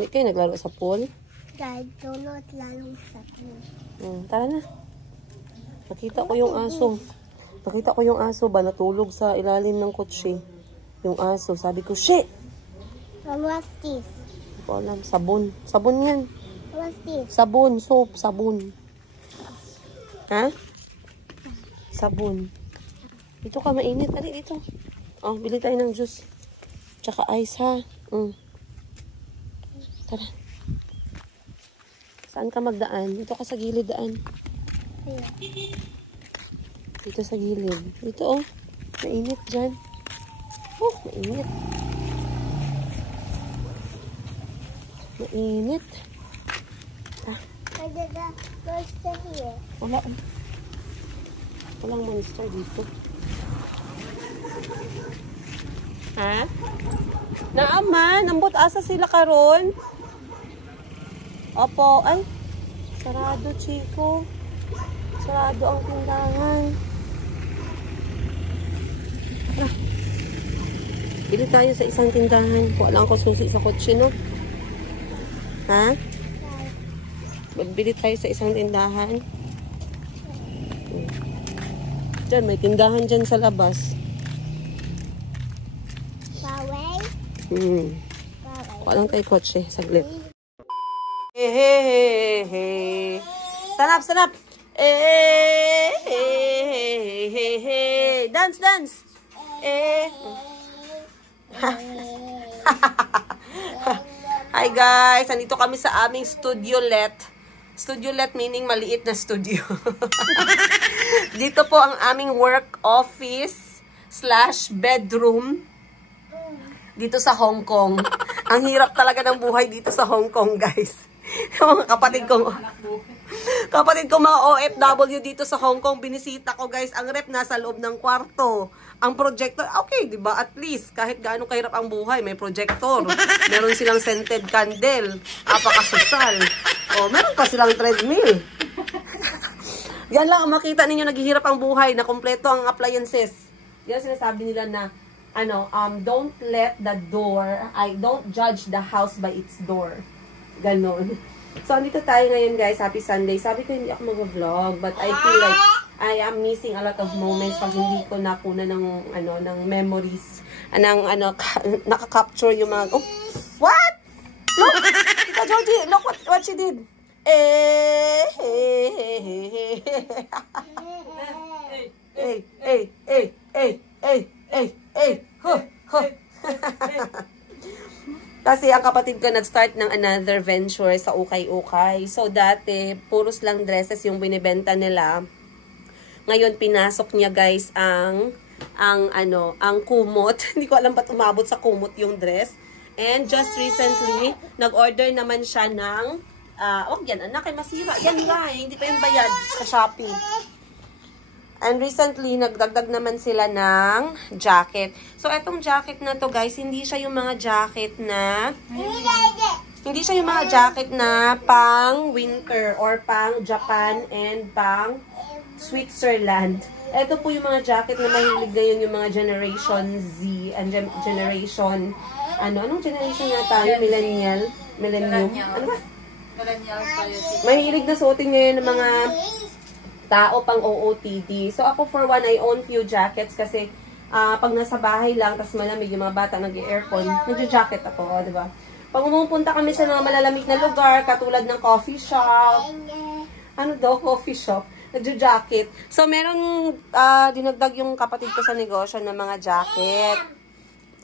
Hindi kayo naglaro sa pool? Dad, donut lalong sa pool. Tara na. Nakita ko yung aso. Nakita ko yung aso ba natulog sa ilalim ng kotse. Yung aso. Sabi ko, shit! What's this? Hindi ko alam. Sabon. Sabon yan. What's this? Sabon. Soap. Sabon. Ha? Sabon. Dito ka mainit. Ali, dito. Oh, bili tayo ng juice. Tsaka ice, ha? Tara. Saan ka magdaan? Dito ka sa gilid daan. Dito sa gilid. Dito, oh. Mainit dyan. Oh, mainit. Mainit. Monster here. Wala. Walang monster dito. Ha? Naaman. Ambot asa sila karon. Opo. Ay. Sarado, Chico. Sarado ang tindahan. Ah. Bili tayo sa isang tindahan. Kuha lang ako susi sa kotse, no? Ha? Magbili tayo sa isang tindahan. Diyan, may tindahan dyan sa labas. Baway? Kuha lang tayo kotse. Saglit. Hey, hey, hey, hey. Sanap, sanap. Hey, hey, hey, hey, hey. Dance, dance. Hi guys, nandito kami sa aming studio-let. Studio-let meaning maliit na studio. Dito po ang aming work office / bedroom dito sa Hong Kong. Ang hirap talaga ng buhay dito sa Hong Kong, guys. Yung mga kapatid kong mga OFW dito sa Hong Kong, binisita ko, guys. Ang rep nasa loob ng kwarto. Ang projector, okay, di ba? At least, kahit gaano kahirap ang buhay, may projector. Meron silang scented candle. Apakasosal. O, meron pa silang treadmill. Yan lang ang makita ninyo, naghihirap ang buhay, na kompleto ang appliances. Yan sinasabi nila na, don't let the door, don't judge the house by its door. Ganon. So, andito tayo ngayon, guys. Happy Sunday. Sabi ko, hindi ako mag-vlog, but I feel like I am missing a lot of moments pag hindi ko nakuna ng, ng memories. Naka-capture yung mga, oh, what? Look! Tita Georgie, look what she did. Kasi ang kapatid ko nag-start ng another venture sa ukay-ukay. So, dati, puros lang dresses yung binibenta nila. Ngayon, pinasok niya, guys, ang kumot. Hindi ko alam ba't umabot sa kumot yung dress. And just recently, nag-order naman siya ng, yan, anak, ay masira. Yan nga, hindi pa yung bayad sa Shopee. And recently, nagdagdag naman sila ng jacket. So, etong jacket na to, guys, hindi siya yung mga jacket na pang winter or pang Japan and pang Switzerland. Ito po yung mga jacket na mahilig ngayon yung mga Generation Z and Generation, anong generation nga tayo? Millennium? Ano ba? Mahilig na suotin ngayon ng mga tao pang OOTD. So, ako for one, I own few jackets kasi pag nasa bahay lang, tas malamig yung mga bata nag-aircon, nag-jacket ako, di ba? Pag umupunta kami sa mga malalamig na lugar, katulad ng coffee shop, coffee shop, nag-jacket. So, meron dinagdag yung kapatid ko sa negosyo ng mga jacket.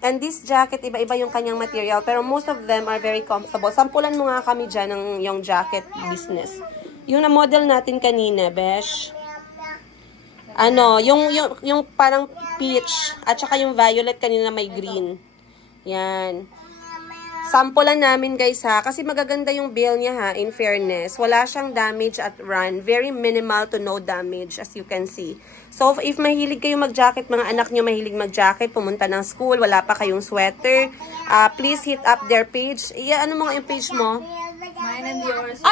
And this jacket, iba-iba yung kanyang material, pero most of them are very comfortable. Sampulan mo nga kami dyan ng yung jacket business. Yung na-model natin kanina, besh. Yung parang peach. At saka yung violet kanina may green. Yan. Sampulan namin, guys, ha. Kasi magaganda yung bill niya, ha. In fairness. Wala siyang damage at run. Very minimal to no damage, as you can see. So, if mahilig kayo mag-jacket, mga anak nyo mahilig mag-jacket, pumunta ng school, wala pa kayong sweater, please hit up their page. Ano mga yung page mo? Mine and yours.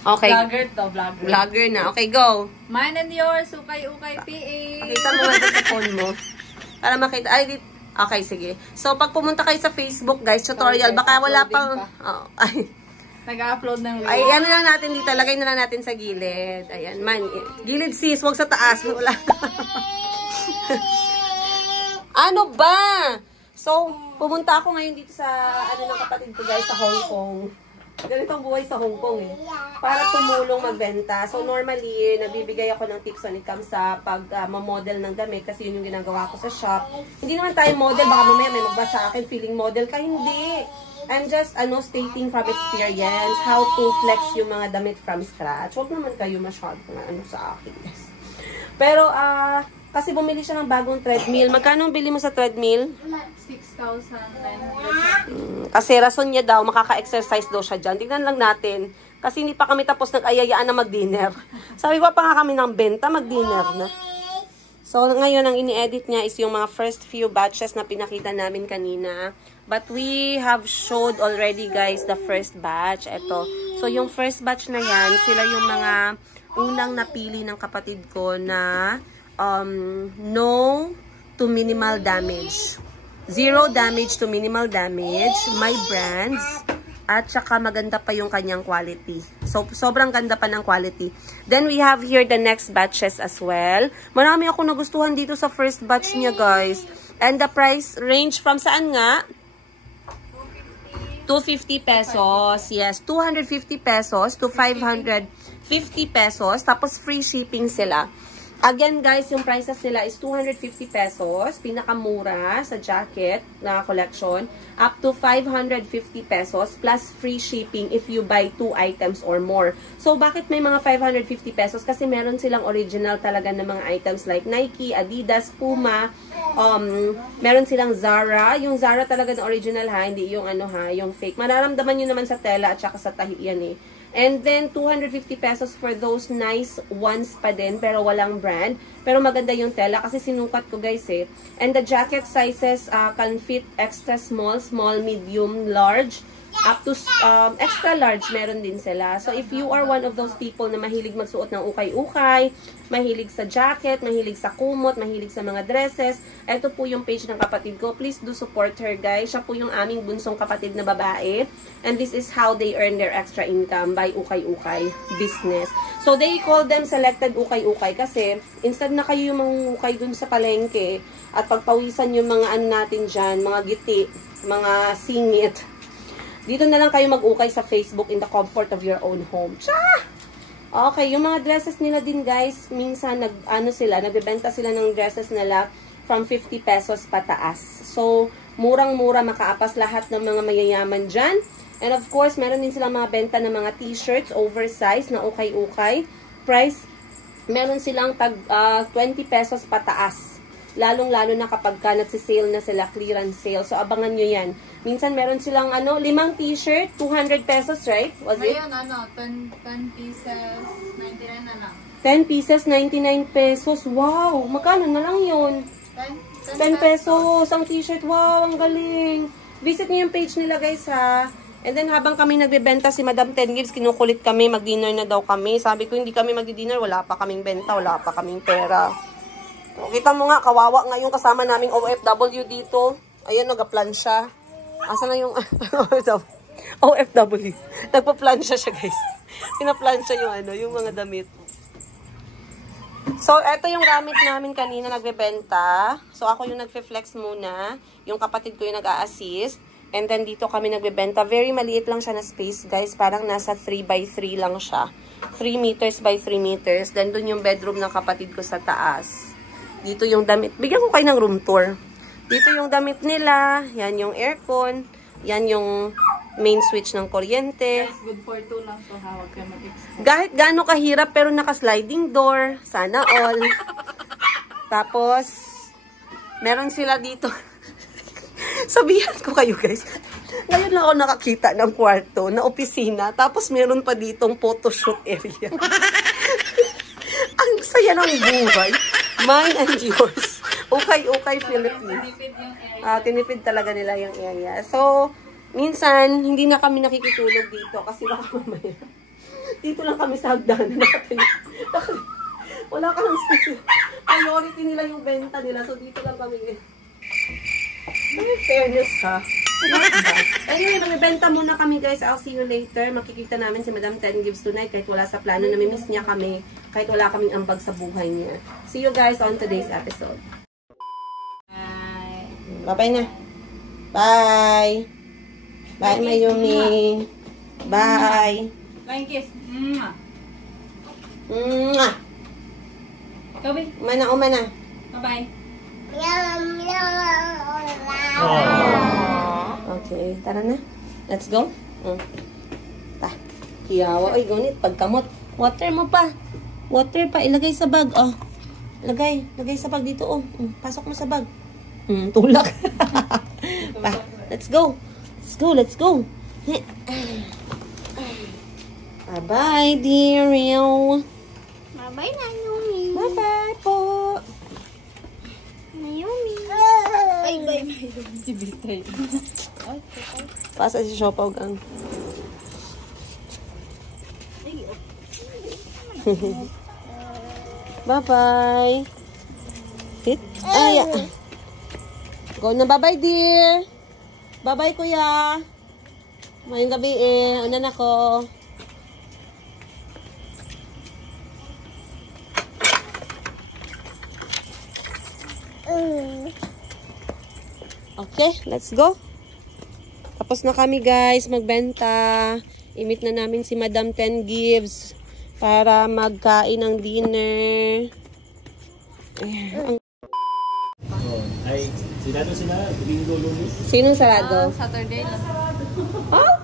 Okay. Vlogger to, vlogger. Vlogger na. Okay, go. Mine and yours, ukay-ukay PA. Pakita mo nga sa phone mo. Para makita. Ay, Okay, sige. So, pag pumunta kayo sa Facebook, guys, tutorial, baka wala pang... Oh, ay. Nag-upload ng Ay, ano lang natin dito. Lagay na lang natin sa gilid. Ayan, man. Gilid sis, wag sa taas. Wala. Ano ba? So, pumunta ako ngayon dito sa, ano ng kapatid ko guys, sa Hong Kong. Ganitong buhay sa Hong Kong eh. Para tumulong magbenta. So, normally, nabibigay ako ng tips when it comes sa pag-model ng damit kasi yun yung ginagawa ko sa shop. Hindi naman tayo model. Baka mamaya may magbasa sa akin feeling model ka. Hindi. I'm just, stating from experience how to flex yung mga damit from scratch. Huwag naman kayo masyado na sa akin. Yes. Pero, kasi bumili siya ng bagong treadmill. Magkano bili mo sa treadmill? 6,900. Kasi rason niya daw, makaka-exercise daw siya dyan. Tignan lang natin. Kasi hindi pa kami tapos nag-ayayaan na mag-dinner. Sabi ko pa nga kami ng benta, mag-dinner na. So, ngayon, ang ini-edit niya is yung mga first few batches na pinakita namin kanina. But we have showed already, guys, the first batch. Ito. So, yung first batch na yan, sila yung mga unang napili ng kapatid ko na no to minimal damage. Zero damage to minimal damage. My brands. At saka maganda pa yung kanyang quality. So, sobrang ganda pa ng quality. Then, we have here the next batches as well. Marami ako nagustuhan dito sa first batch niya, guys. And the price range from saan nga? 250 pesos. Yes, 250 pesos to 550 pesos. Tapos, free shipping sila. Again, guys, yung prices nila is 250 pesos. Pinakamura sa jacket na collection. Up to 550 pesos plus free shipping if you buy 2 items or more. So, bakit may mga 550 pesos? Kasi meron silang original talaga na mga items like Nike, Adidas, Puma. Meron silang Zara. Yung Zara talaga na original ha, hindi yung yung fake. Mararamdaman nyo naman sa tela at saka sa tahi yan eh. And then, 250 pesos for those nice ones pa din, pero walang brand. Pero maganda yung tela kasi sinukat ko guys eh. And the jacket sizes can fit extra small, small, medium, large. Up to extra large meron din sila. So, if you are one of those people na mahilig magsuot ng ukay-ukay, mahilig sa jacket, mahilig sa kumot, mahilig sa mga dresses, ito po yung page ng kapatid ko. Please do support her, guys. Siya po yung aming bunsong kapatid na babae. And this is how they earn their extra income by ukay-ukay business. So, they call them selected ukay-ukay kasi instead na kayo yung mangukay dun sa palengke at pagpawisan yung mga natin dyan, mga giti, mga singit, dito na lang kayo mag-ukay sa Facebook in the comfort of your own home. Tsa! Okay, yung mga dresses nila din guys, minsan nagbebenta sila ng dresses nila from 50 pesos pataas. So, murang-mura, makaapas lahat ng mga mayayaman dyan. And of course, meron din silang mga benta ng mga t-shirts, oversized na ukay-ukay. Price, meron silang tag 20 pesos pataas. Lalong-lalo na kapag nagsisale na sila, clearance sale. So, abangan nyo yan. Minsan, meron silang 5 t-shirt, 200 pesos, right? Was it? Ngayon, 10 pieces, 99 na lang. 10 pieces, 99 pesos. Wow! Magkano na lang yun? 10 pesos ang t-shirt. Wow! Ang galing! Visit niyo yung page nila, guys, ha? And then, habang kami nagbebenta, si Madam 10 Gibbs, kinukulit kami, mag-dinner na daw kami. Sabi ko, hindi kami mag-dinner, wala pa kaming benta, wala pa kaming pera. Kita mo nga, kawawa nga yung kasama naming OFW dito. Ayun, nag-plan siya. Asa na yung OFW? Nagpa-plansya siya, guys. Pinaplansya yung mga damit. So, eto yung gamit namin kanina nagbebenta. So, ako yung nagfe-flex muna. Yung kapatid ko yung nag-a-assist. And then, dito kami nagbebenta. Very maliit lang siya na space, guys. Parang nasa 3x3 lang siya. 3 meters by 3 meters. Then, dun yung bedroom ng kapatid ko sa taas. Dito yung damit. Bigyan ko kayo ng room tour. Dito yung damit nila. Yan yung aircon. Yan yung main switch ng kuryente. Guys, good for 2 lang to ha. Huwag kayo mag-expect. Kahit gaano kahirap, pero naka-sliding door. Sana all. Tapos, meron sila dito. Sabihan ko kayo, guys. Ngayon lang ako nakakita ng kwarto na opisina. Tapos, meron pa ditong photoshoot area. Ang saya ng buhay. Mine and yours. Okay, Philippines. Tinipid yung area. Tinipid talaga nila yung area. So, minsan, hindi na kami nakikitulog dito kasi baka mamaya. Dito lang kami sa hagdanan natin. Wala ka ng special. Priority nila yung benta nila. So, dito lang kami. May fairness ha. Anyway, magbibenta muna kami guys. I'll see you later. Makikita namin si Madam Ten Gives tonight kahit wala sa plano. Namimiss niya kami kahit wala kaming ambag sa buhay niya. See you guys on today's episode. Bye-bye na. Bye. Bye, Mayumi. Bye. Flying kiss. Mwah. Kobe. Umana. Bye-bye. Okay, tara na. Let's go. Ta. Kiyawa. Ay, gunit. Pagkamot. Water mo pa. Water pa. Ilagay sa bag. Oh. Lagay sa bag dito. Oh. Pasok mo sa bag. Tulak. Pa. Let's go. Let's go. Bye-bye, dear. Bye-bye, Naomi. Bye-bye po. Naomi. Bye-bye, Si Bitay. Pasa si Siopaw gang. Bye-bye. Hit. Ay. Go na. Bye-bye, dear. Bye-bye, kuya. Mayong gabi eh. Unan ako. Okay, let's go. Tapos na kami guys magbenta. Imit na namin si Madam Ten Gives para magkain ng dinner. Ay, sinado sila, Domingo, Lunes. Sinong sarado? Saturday lang. Huh?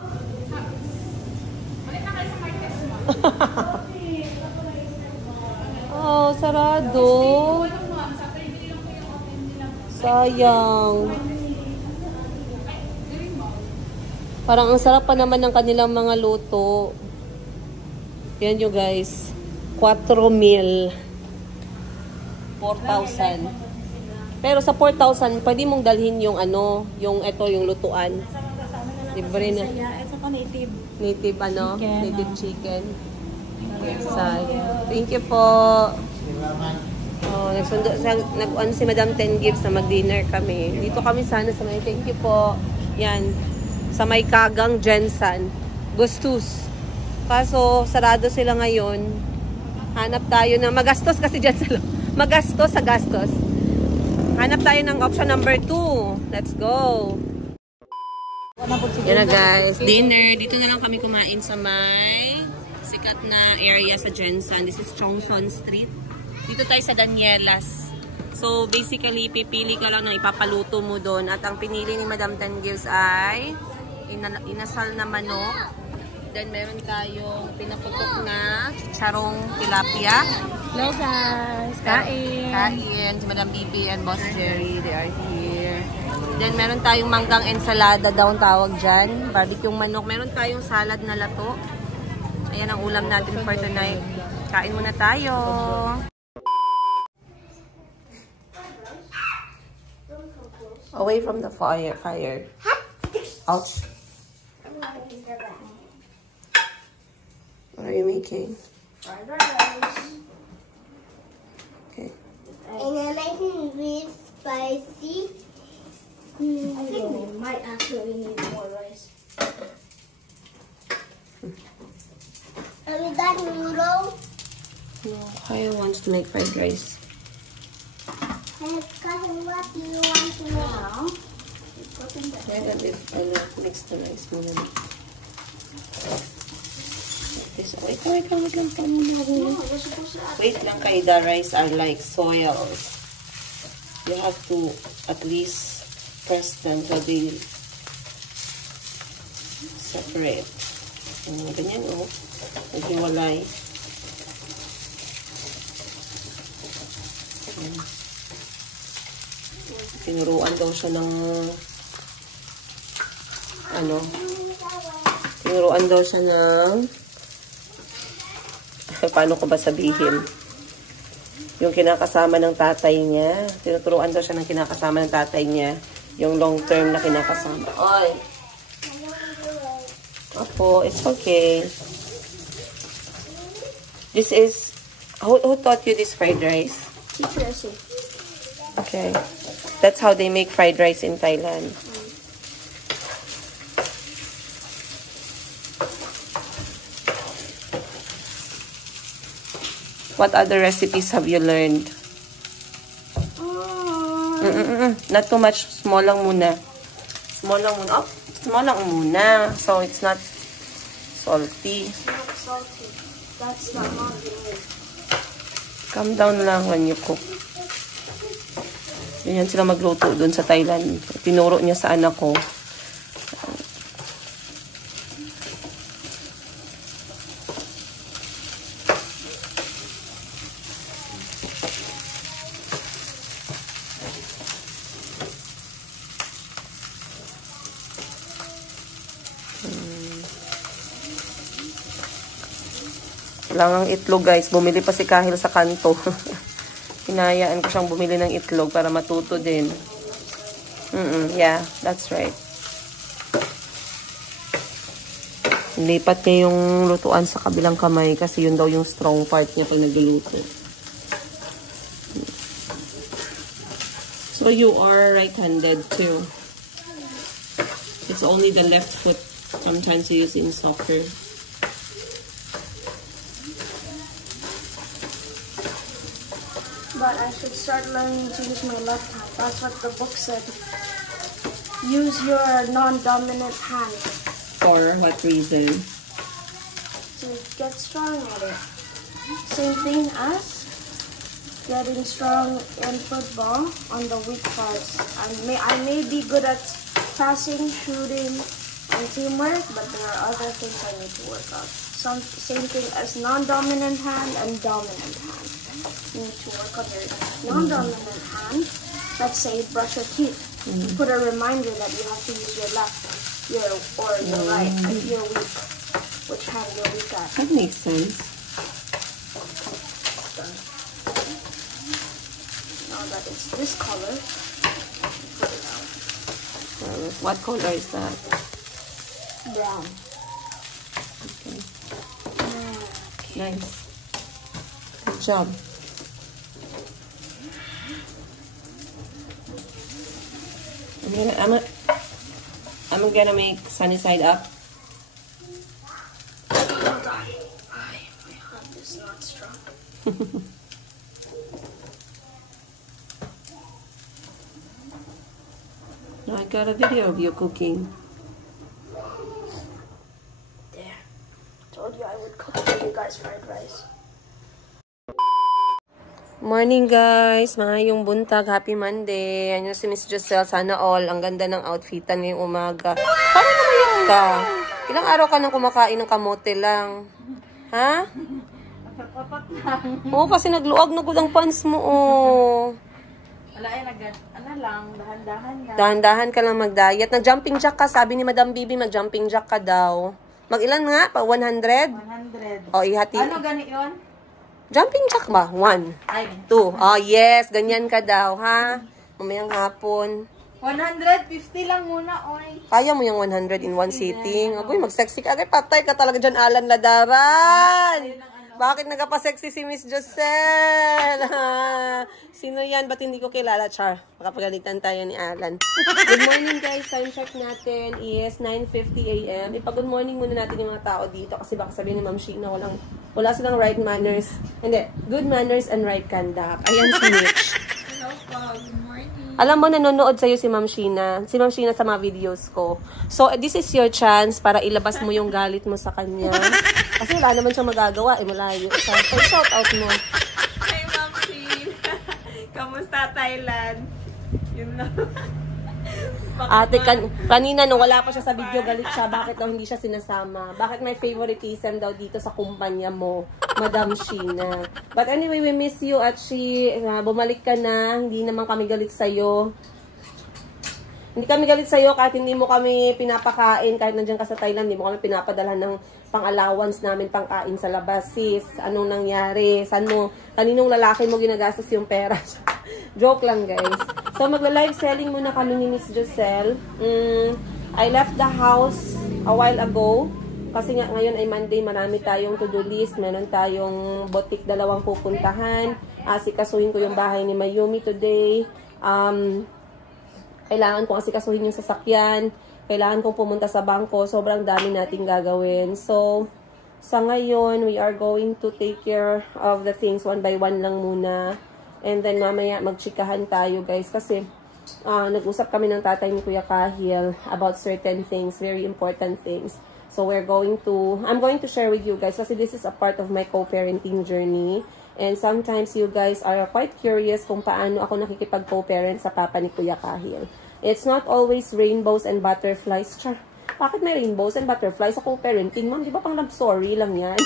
Oh, sarado. Sayang. Parang ang sarap pa naman ng kanilang mga luto. Yan yung guys. 4,000. 4,000. Pero sa 4,000, pwede mong dalhin yung ano, yung lutuan. Libre na. Native chicken. Thank you po. Oh, nag-on si Madam Ten Gives na mag-dinner kami. Dito kami sana sa may, thank you po. Yan. Sa may Kagang Jensen. Gustus. Kaso, sarado sila ngayon. Hanap tayo ng magastos kasi dyan sa magastos sa gastos. Hanap tayo ng option number 2. Let's go. Yan na guys. Dinner. Dito na lang kami kumain sa may sikat na area sa Jensen. This is Chongson Street. Dito tayo sa Danielas. So, basically, pipili ka lang ng ipapaluto mo doon. At ang pinili ni Madam Ten Gives ay inasal na manok. Then, meron tayong pinaputok na chicharong tilapia. Hello guys. Kain. Si Madam Bibi and Boss Jerry, they are here. Then, meron tayong manggang ensalada daw ang tawag dyan. Barbecue manok. Meron tayong salad na lato. Ayan ang ulam natin for tonight. Kain muna tayo. Away from the fire. Ouch. What are you making? Fried rice. Okay. And I'm making it spicy. I think we might actually need more rice. Is that noodle? No, Kaya wants to make fried rice. Cousin, what do you want to know? I'll mix the rice muna. Wait lang kayo, the rice are like soils. You have to at least press them so they separate. Ganyan o. Naghiwalay. Tinuruan daw siya ng tinuruan daw siya ng paano ko ba sabihin? Yung kinakasama ng tatay niya. Tinuturuan daw siya ng kinakasama ng tatay niya. Yung long term na kinakasama. Oy! Opo, it's okay. This is, who taught you this fried rice? Teacher, Okay. That's how they make fried rice in Thailand. What other recipes have you learned? Not too much. Small lang muna. Small lang muna. Oh, small lang muna. So, it's not salty. It's not salty. That's not good. Calm down lang when you cook. Ganyan sila magluto dun sa Thailand. Tinuro niya sa anak ko. Lang ang itlog, guys. Bumili pa si Kahil sa kanto. Hinayaan ko siyang bumili ng itlog para matuto din. Yeah, that's right. Lipat niya yung lutuan sa kabilang kamay kasi yun daw yung strong part niya pag nagluluto. So you are right-handed too. It's only the left foot sometimes you use in soccer. But I should start learning to use my left hand. That's what the book said. Use your non-dominant hand For what reason? to get strong at it. Same thing as getting strong in football on the weak parts. I may be good at passing, shooting, and teamwork, but there are other things I need to work on. Same thing as non-dominant hand and dominant hand. You need to work on your non-dominant hand. Let's say brush your teeth. Put a reminder that you have to use your left or your right if you're weak. Which hand you're weak at. That makes sense. Now that it's this color, put it out. What color is that? Brown. Okay. Nice. Good job. I'm gonna make sunny side up. Hold on. My hand is not strong. No, I got a video of you cooking. There. Told you I would cook for you guys fried rice. Morning guys, mga yung buntag, happy Monday. Ano si Miss Giselle, sana all. Ang ganda ng outfitan ngayong umaga. Parang naman ka. Ilang araw ka nang kumakain ng kamote lang? Ha? Oo, kasi nagluag na gud ang pants mo, oh. Wala ay dahan-dahan na. Dahan-dahan ka lang mag-diet. Nag-jumping jack ka, sabi ni Madam Bibi, mag-jumping jack ka daw. Mag-ilan nga? Pa 100? 100. O, ihati. Ano gani yun? Jumping jack ba? 1, Ay, 2. Oh, yes. Ganyan ka daw, ha? Mamayang hapon. 150 lang muna, oy. Kaya mo yung 100 in one sitting. Agoy, mag-sexy ka. Agay, patay ka talaga dyan, Alan Ladaran. Bakit nagpa-sexy si Miss Giselle? Sino yan? Ba't hindi ko kilala? Char, makapagalitan tayo ni Alan. Good morning guys. Time check natin is 9:50 a.m. Ipa-good morning muna natin yung mga tao dito kasi baka sabihin ni Ma'am Sheena wala silang right manners. Hindi, good manners and right conduct. Ayan si Mitch. Hello po, good morning. Alam mo, nanonood sa'yo si Ma'am Sheena. Si Ma'am Sheena sa mga videos ko. So, this is your chance para ilabas mo yung galit mo sa kanya. Kasi wala naman siyang magagawa. Malayo siya. So, shout out mo. Hey, Ma'am Chin. Kamusta, Thailand? Yun lang. Ate, kanina nung wala pa siya sa video, galit siya. Bakit daw hindi siya sinasama? Bakit may favoritism daw dito sa kumpanya mo, Madam Sheena? But anyway, we miss you at bumalik ka na. Hindi naman kami galit sa'yo. Hindi kami galit sa'yo kahit hindi mo kami pinapakain. Kahit nandiyan ka sa Thailand, hindi mo kami pinapadala ng pang-allowance namin pangkain sa labas. Sis, anong nangyari? Kaninong lalaki mo ginagastos yung pera? Joke lang, guys. So, magla-live selling muna kami ni Miss Giselle. I left the house a while ago. Kasi nga, ngayon ay Monday, marami tayong to-do list. Meron tayong boutique 2 pupuntahan. Asikasuhin ko yung bahay ni Mayumi today. kailangan kong asikasuhin yung sasakyan, kailangan kong pumunta sa bangko, sobrang dami nating gagawin. So, sa ngayon, we are going to take care of the things one by one lang muna. And then, mamaya magchikahan tayo, guys, kasi nag-usap kami ng tatay ni Kuya Kahil about certain things, very important things. So, I'm going to share with you guys kasi this is a part of my co-parenting journey. And sometimes you guys are quite curious kung paano ako nakikipag-co-parent sa papa ni Kuya Kahil. It's not always rainbows and butterflies. Char, bakit may rainbows and butterflies sa co-parenting? Ma'am, di ba pang love story lang yan?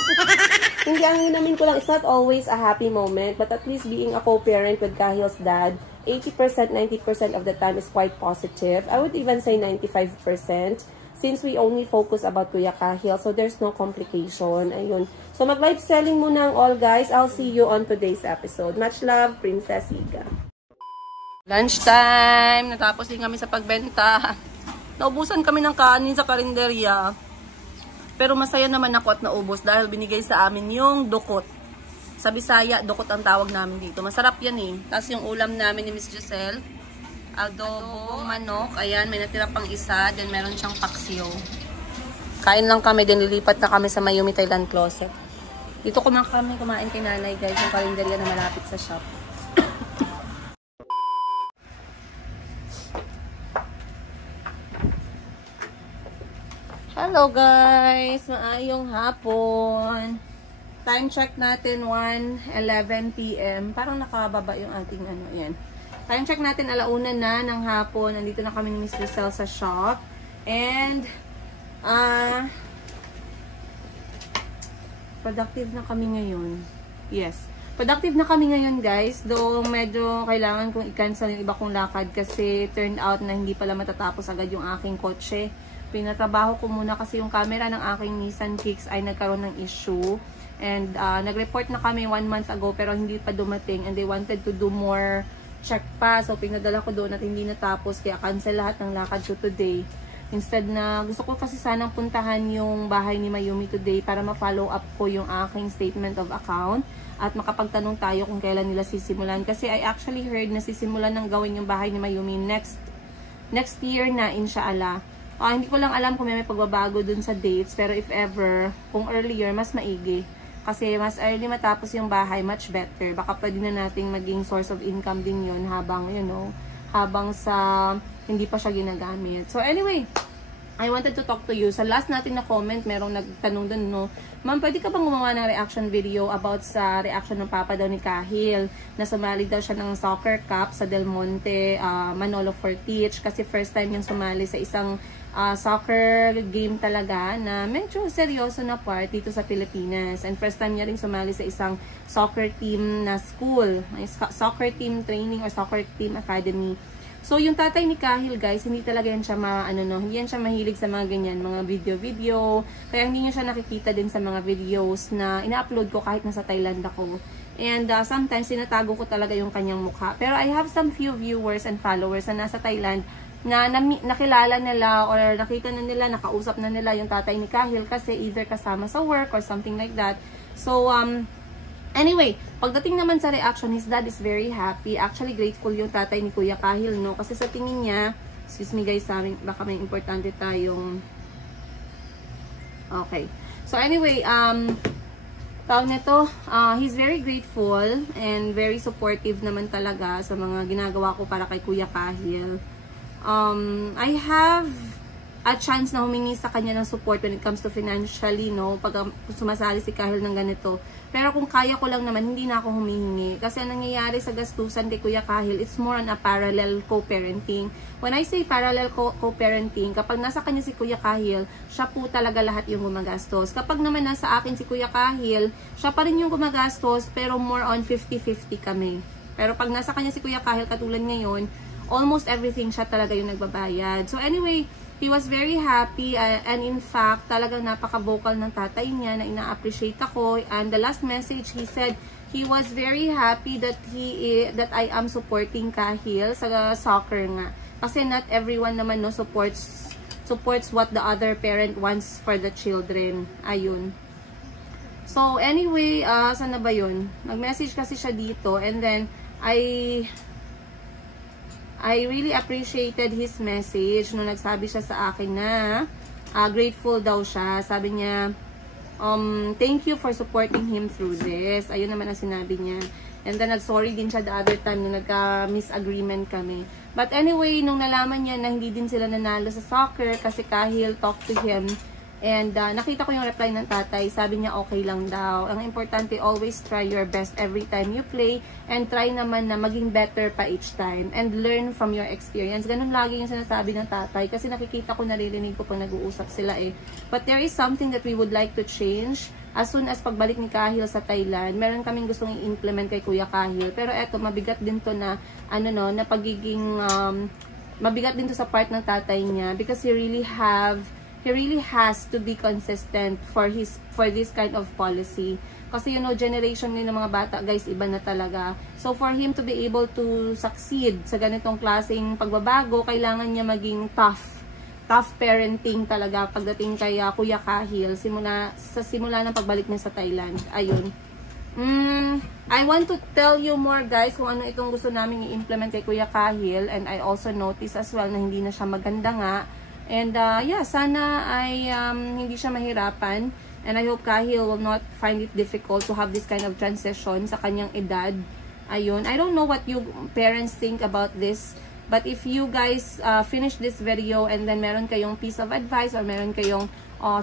Hindi, ang inamin ko lang, it's not always a happy moment, but at least being a co-parent with Kahil's dad, 80%, 90% of the time is quite positive. I would even say 95%. Since we only focus about Kuya Kahil, so there's no complication. Ayun. So, mag-live selling muna ang all, guys. I'll see you on today's episode. Much love, Princess Iga. Lunchtime! Natapos din kami sa pagbenta. Naubusan kami ng kanin sa karinderya. Pero masaya naman ako at naubos dahil binigay sa amin yung dukot. Sa Bisaya, dukot ang tawag namin dito. Masarap yan eh. Tapos yung ulam namin ni Miss Giselle, adobo, manok. Ayan, may natira pang isa. Then meron siyang paksiw. Kain lang kami. Then lilipat na kami sa Mayumi Thailand Closet. Dito kami kumain kay nanay, guys. Yung karinderya na malapit sa shop. Hello guys! Maayong hapon. Time check natin 1:11 PM. Parang nakababa yung ating ano, yan. Time check natin 1:00 na ng hapon. Nandito na kami ni Miss Giselle sa shop. And productive na kami ngayon. Yes. Productive na kami ngayon, guys. Though medyo kailangan kong i-cancel yung iba kong lakad kasi turned out na hindi pala matatapos agad yung aking kotse. Pinatrabaho ko muna kasi yung camera ng aking Nissan Kicks ay nagkaroon ng issue. And nag-report na kami 1 month ago pero hindi pa dumating. And they wanted to do more check pa. So pinadala ko doon at hindi natapos. Kaya cancel lahat ng lakad ko today. Instead na gusto ko kasi sanang puntahan yung bahay ni Mayumi today para ma-follow up ko yung aking statement of account. At makapagtanong tayo kung kailan nila sisimulan. Kasi I actually heard na sisimulan ng gawin yung bahay ni Mayumi next year na, inshallah. Hindi ko lang alam kung may pagbabago dun sa dates, pero if ever, kung earlier, mas maigi. Kasi mas early matapos yung bahay, much better. Baka pwede na nating maging source of income din yun habang, habang sa hindi pa siya ginagamit. So anyway, I wanted to talk to you. Sa last natin na comment, merong nagtanong dun, Ma'am, pwede ka bang gumawa ng reaction video about sa reaction ng papa daw ni Kahil na sumali daw siya ng soccer cup sa Del Monte, Manolo Fortich, kasi first time niyang sumali sa isang soccer game talaga na medyo seryoso na part dito sa Pilipinas. And first time niya rin sumali sa isang soccer team na school, soccer team training or soccer team academy. So, yung tatay ni Kahil, guys, hindi talaga yan siya hindi yan siya mahilig sa mga ganyan, mga video. Kaya hindi niyo siya nakikita din sa mga videos na ina-upload ko kahit nasa Thailand ako. And sometimes, sinatago ko talaga yung kanyang mukha. Pero I have some few viewers and followers na nasa Thailand na nakilala nila or nakita na nila, nakausap na nila yung tatay ni Kahil kasi either kasama sa work or something like that. So, anyway, pagdating naman sa reaction, his dad is very happy. Actually, grateful yung tatay ni Kuya Kahil, Kasi sa tingin niya, excuse me guys, baka may importante tayong... Okay. So anyway, tawag nito, he's very grateful and very supportive naman talaga sa mga ginagawa ko para kay Kuya Kahil. I have a chance na humingi sa kanya ng support when it comes to financially, pag sumasali si Kahil ng ganito. Pero kung kaya ko lang naman, hindi na ako humihingi. Kasi ang nangyayari sa gastusan kay Kuya Kahil, it's more on a parallel co-parenting. When I say parallel co-parenting, kapag nasa kanya si Kuya Kahil, siya po talaga lahat yung gumagastos. Kapag naman nasa akin si Kuya Kahil, siya pa rin yung gumagastos, pero more on 50-50 kami. Pero pag nasa kanya si Kuya Kahil, katulad ngayon, almost everything siya talaga yung nagbabayad. So anyway, he was very happy and in fact, talagang napaka-vocal ng tatay niya na ina-appreciate ako. And the last message, he said he was very happy that I am supporting Kahil sa soccer nga. Kasi not everyone naman supports what the other parent wants for the children. Ayun. So anyway, saan na ba yun? Nag-message kasi siya dito and then I really appreciated his message nung nagsabi siya sa akin na grateful daw siya. Sabi niya, thank you for supporting him through this. Ayun naman ang sinabi niya. And then, nag-sorry din siya the other time nung nagka-misagreement kami. But anyway, nung nalaman niya na hindi din sila nanalo sa soccer kasi Cahill talked to him. And nakita ko yung reply ng tatay. Sabi niya okay lang daw. Ang importante, always try your best every time you play. And try naman na maging better pa each time. And learn from your experience. Ganun lagi yung sinasabi ng tatay. Kasi nakikita ko, naririnig ko pag nag-uusap sila eh. But there is something that we would like to change. As soon as pagbalik ni Cahill sa Thailand, meron kaming gustong i-implement kay Kuya Cahill. Pero eto, mabigat din to na, na pagiging, mabigat din to sa part ng tatay niya. Because he really has to be consistent for this kind of policy. Kasi generation ngayon ng mga bata, guys, iba na talaga. So for him to be able to succeed sa ganitong klaseng pagbabago, kailangan niya maging tough parenting talaga pagdating kay Kuya Cahill simula ng pagbalik niya sa Thailand. Ayun. I want to tell you more, guys, kung ano itong gusto namin i-implement kay Kuya Cahill, and I also notice as well na hindi na siya maganda nga. And yeah, sana ay hindi siya mahirapan, and I hope Cahill will not find it difficult to have this kind of transition sa kanyang edad. Ayun. I don't know what you parents think about this. But if you guys finish this video and then meron kayong piece of advice or meron kayong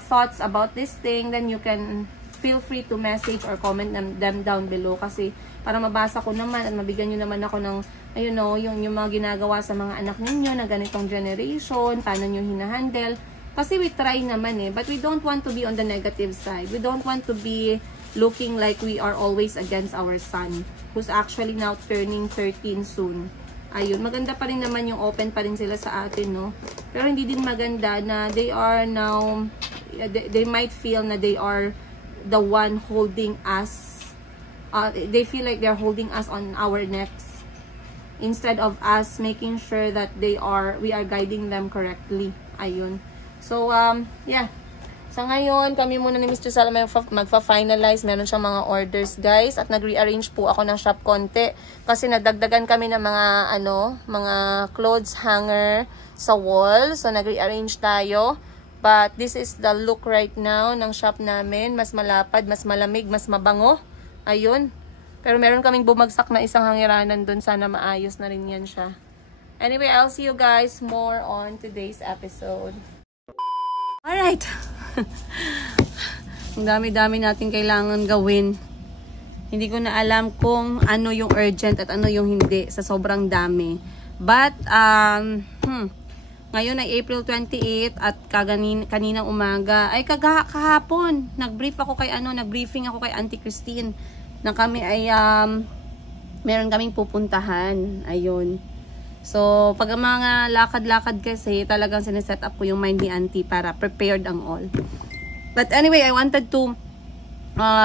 thoughts about this thing, then you can feel free to message or comment them down below. Kasi para mabasa ko naman at mabigyan nyo naman ako ng, yung mga ginagawa sa mga anak ninyo na ganitong generation, paano nyo hinahandle. Kasi we try naman eh, but we don't want to be on the negative side. We don't want to be looking like we are always against our son, who's actually now turning 13 soon. Ayun, maganda pa rin naman yung open pa rin sila sa atin, no? Pero hindi din maganda na they are now, they might feel na they are the one holding us, they feel like they're holding us on our necks instead of us making sure that we are guiding them correctly. Ayun. So, yeah. So, ngayon, kami muna ni Mr. Sala magfa-finalize. Meron siyang mga orders, guys. At nag-rearrange po ako ng shop konti. Kasi nadagdagan kami ng mga clothes hanger sa wall. So, nag-rearrange tayo. But, this is the look right now ng shop namin. Mas malapad, mas malamig, mas mabango. Ayun. Pero meron kaming bumagsak na isang hangiranan dun. Sana maayos na rin yan siya. Anyway, I'll see you guys more on today's episode. Alright. Ang dami-dami natin kailangan gawin. Hindi ko na alam kung ano yung urgent at ano yung hindi sa sobrang dami. But, ngayon ay April 28 at kaninang umaga, ay kahapon, nag-briefing ako kay Auntie Christine na kami ay meron kaming pupuntahan. Ayun. So, pag mga lakad-lakad kasi, talagang sineset up ko yung mind ni Auntie para prepared ang all. But anyway, I wanted to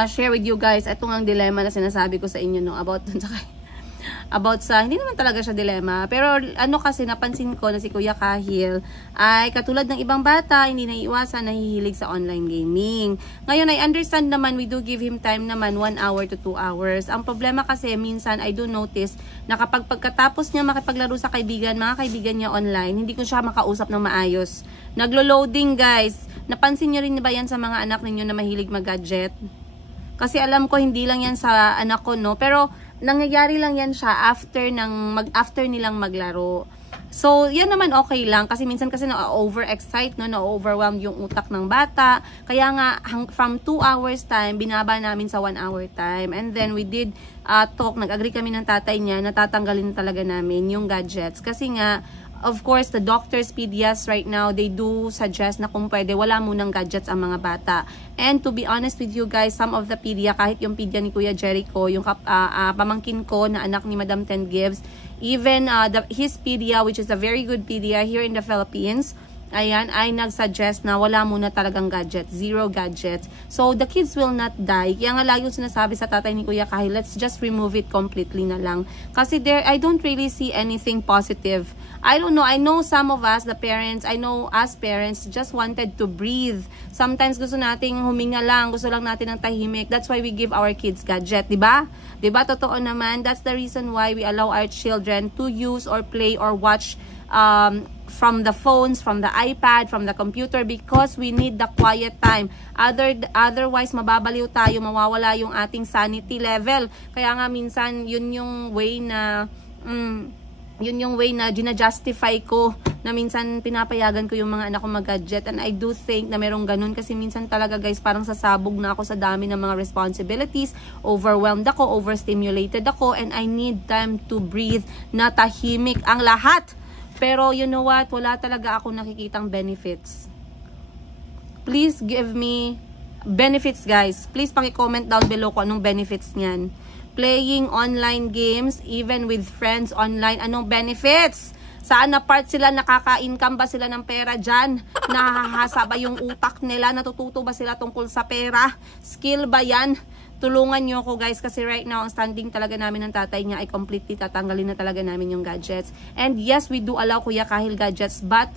share with you guys itong ang dilemma na sinasabi ko sa inyo, no, about sa, hindi naman talaga siya dilema, pero kasi napansin ko na si Kuya Cahill ay katulad ng ibang bata, hindi naiiwasan, nahihilig sa online gaming. Ngayon, I understand naman, we do give him time naman 1 hour to 2 hours. Ang problema kasi, minsan, I do notice na kapag pagkatapos niya makipaglaro sa mga kaibigan niya online, hindi ko siya makausap ng maayos. Naglo-loading, guys. Napansin niyo rin ba yan sa mga anak ninyo na mahilig mag-gadget? Kasi alam ko, hindi lang yan sa anak ko, no? Pero, nangyayari lang yan siya after nilang maglaro. So, yan naman okay lang. Kasi minsan kasi na-overexcite, no? Na-overwhelm yung utak ng bata. Kaya nga, from 2 hours time, binaba namin sa 1 hour time. And then, we did talk. Nag-agree kami ng tatay niya na tatanggalin talaga namin yung gadgets. Kasi nga, of course, the doctors, pedias right now, they do suggest na kung pwede, wala munang gadgets ang mga bata. And to be honest with you guys, some of the pedia, kahit yung pedia ni Kuya Jericho, yung pamangkin ko na anak ni Madam Ten Gives, even his pedia, which is a very good pedia here in the Philippines, ayan, ay nagsuggest na wala muna talagang gadgets, 0 gadgets. So, the kids will not die. Kaya nga lagi yung sinasabi sa tatay ni Kuya Cahill, let's just remove it completely na lang. Kasi I don't really see anything positive I don't know, I know some of us, the parents, I know us parents just wanted to breathe. Sometimes gusto nating huminga lang, gusto lang natin ng tahimik. That's why we give our kids gadget, di ba? Di ba? Totoo naman. That's the reason why we allow our children to use or play or watch from the phones, from the iPad, from the computer, because we need the quiet time. Otherwise, mababaliw tayo, mawawala yung ating sanity level. Kaya nga minsan, yun yung way na gina-justify ko na minsan pinapayagan ko yung mga anak ko mag-gadget, and I do think na merong ganun kasi minsan talaga guys parang sasabog na ako sa dami ng mga responsibilities, overwhelmed ako, overstimulated ako, and I need time to breathe na tahimik ang lahat. Pero you know what, wala talaga ako nakikitang benefits. Please give me benefits guys. Please paki-comment down below kung anong benefits niyan. Playing online games, even with friends online, anong benefits? Saan na part sila, nakaka-income ba sila ng pera dyan? Nahahasa ba yung utak nila? Natututo ba sila tungkol sa pera? Skill ba yan? Tulungan nyo ako guys kasi right now ang standing talaga namin ng tatay niya ay completely tatanggalin na talaga namin yung gadgets. And yes, we do allow Kuya Kahil gadgets, but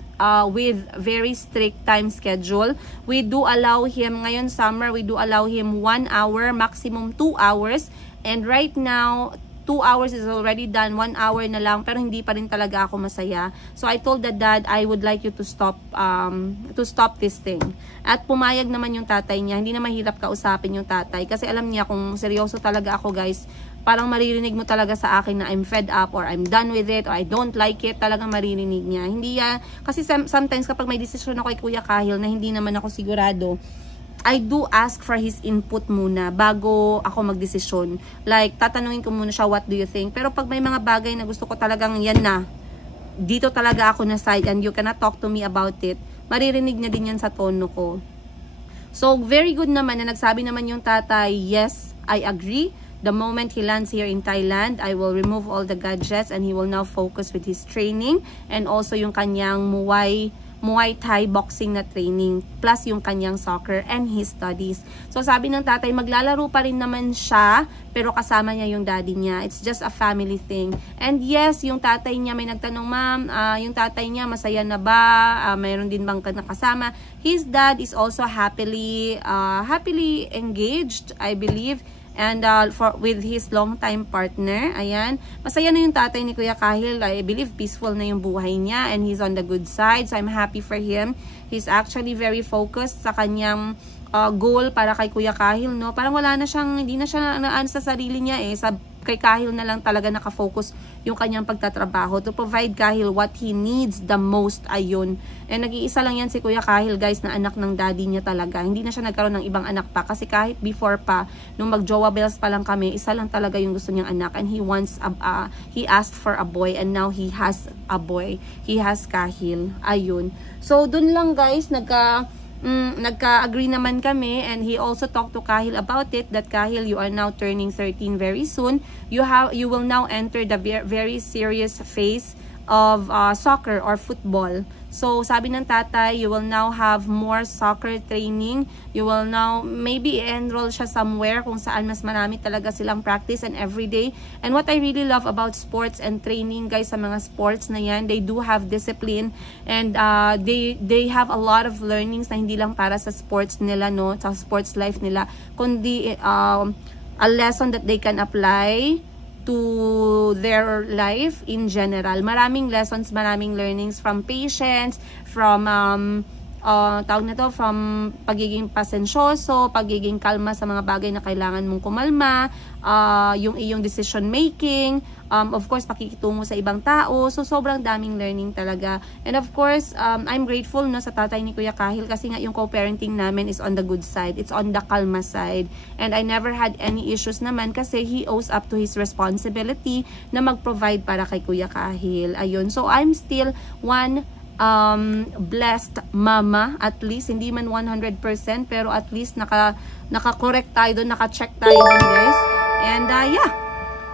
with very strict time schedule. We do allow him, ngayon summer, we do allow him 1 hour, maximum 2 hours. And right now, 2 hours is already done, 1 hour na lang, pero hindi pa rin talaga ako masaya. So I told the dad, I would like you to stop this thing. At pumayag naman yung tatay niya. Hindi na mahirap kausapin yung tatay kasi alam niya kung seryoso talaga ako guys, parang maririnig mo talaga sa akin na I'm fed up or I'm done with it or I don't like it, talagang maririnig niya. Hindi kasi sometimes kapag may desisyon ako kay Kuya Kahil na hindi naman ako sigurado, I do ask for his input muna bago ako magdesisyon. Like, tatanungin ko muna siya, what do you think? Pero pag may mga bagay na gusto ko talagang yan na, dito talaga ako na side and you cannot talk to me about it, maririnig niya din yan sa tono ko. So, very good naman na nagsabi naman yung tatay, yes, I agree. The moment he lands here in Thailand, I will remove all the gadgets and he will now focus with his training and also yung kanyang Muay Thai boxing na training plus yung kanyang soccer and his studies. So sabi ng tatay, maglalaro pa rin naman siya pero kasama niya yung daddy niya. It's just a family thing. And yes, yung tatay niya may nagtanong, ma'am, yung tatay niya masaya na ba? Mayroon din bang nakasama? His dad is also happily engaged, I believe. And with his long-time partner, ayan, masaya na yung tatay ni Kuya Kahil. I believe peaceful na yung buhay niya and he's on the good side. So I'm happy for him. He's actually very focused sa kanyang goal para kay Kuya Kahil, no? Parang wala na siyang, hindi na siya naan sa sarili niya eh. Kay Kahil na lang talaga nakafocus yung kanyang pagtatrabaho to provide Kahil what he needs the most, ayun. And nag-iisa lang yan si Kuya Kahil guys na anak ng daddy niya talaga. Hindi na siya nagkaroon ng ibang anak pa kasi kahit before pa, nung mag-jowa bells pa lang kami, isa lang talaga yung gusto niyang anak and he asked for a boy and now he has a boy. He has Kahil, ayun. So dun lang guys, nagka-agree naman kami and he also talked to Kahil about it that Kahil, you are now turning 13 very soon. You will now enter the very serious phase of soccer or football. So sabi ng tatay, you will now have more soccer training. You will now maybe enroll siya somewhere kung saan mas marami talaga silang practice and everyday. And what I really love about sports and training guys sa mga sports na yan, they do have discipline and they have a lot of learnings na hindi lang para sa sports nila, no, sa sports life nila, kundi a lesson that they can apply to their life in general. Maraming lessons, maraming learnings from patience, from from pagiging pasensyoso, pagiging kalma sa mga bagay na kailangan mong kumalma, yung iyong decision making, of course pakikitungo sa ibang tao. So sobrang daming learning talaga. And of course, I'm grateful no sa tatay ni Kuya Kahil kasi nga yung co-parenting namin is on the good side. It's on the kalma side. And I never had any issues naman kasi he owes up to his responsibility na mag-provide para kay Kuya Kahil. Ayun. So I'm still one blessed mama, at least hindi man 100% pero at least naka-correct tayo doon, naka-check tayo doon guys. And yeah,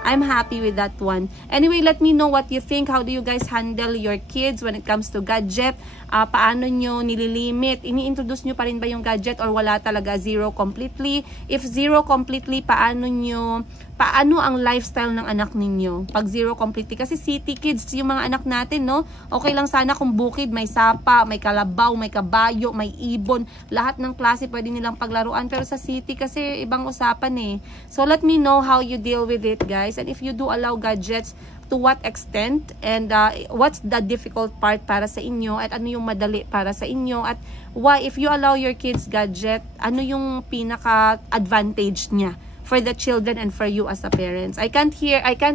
I'm happy with that one. Anyway, let me know what you think. How do you guys handle your kids when it comes to gadget? Paano nyo nililimit? Ini-introduce nyo pa rin ba yung gadget or wala talaga, zero completely? If zero completely, paano nyo paano ang lifestyle ng anak ninyo pag zero completely. Kasi city kids yung mga anak natin, no? Okay lang sana kung bukid, may sapa, may kalabaw, may kabayo, may ibon, lahat ng klase pwede nilang paglaruan. Pero sa city kasi ibang usapan eh. So let me know how you deal with it, guys. And if you do allow gadgets, to what extent, and what's the difficult part para sa inyo, at ano yung madali para sa inyo, at why, if you allow your kids gadget, ano yung pinaka advantage niya for the children and for you as a parents. I can't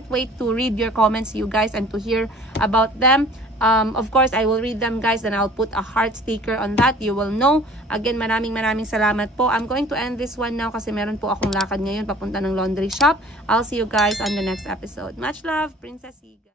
wait to read your comments, you guys, and to hear about them. Of course, I will read them, guys, and I'll put a heart sticker on that. You will know. Again, maraming salamat po. I'm going to end this one now kasi meron po akong lakad ngayon papunta ng laundry shop. I'll see you guys on the next episode. Much love, Princess Siga.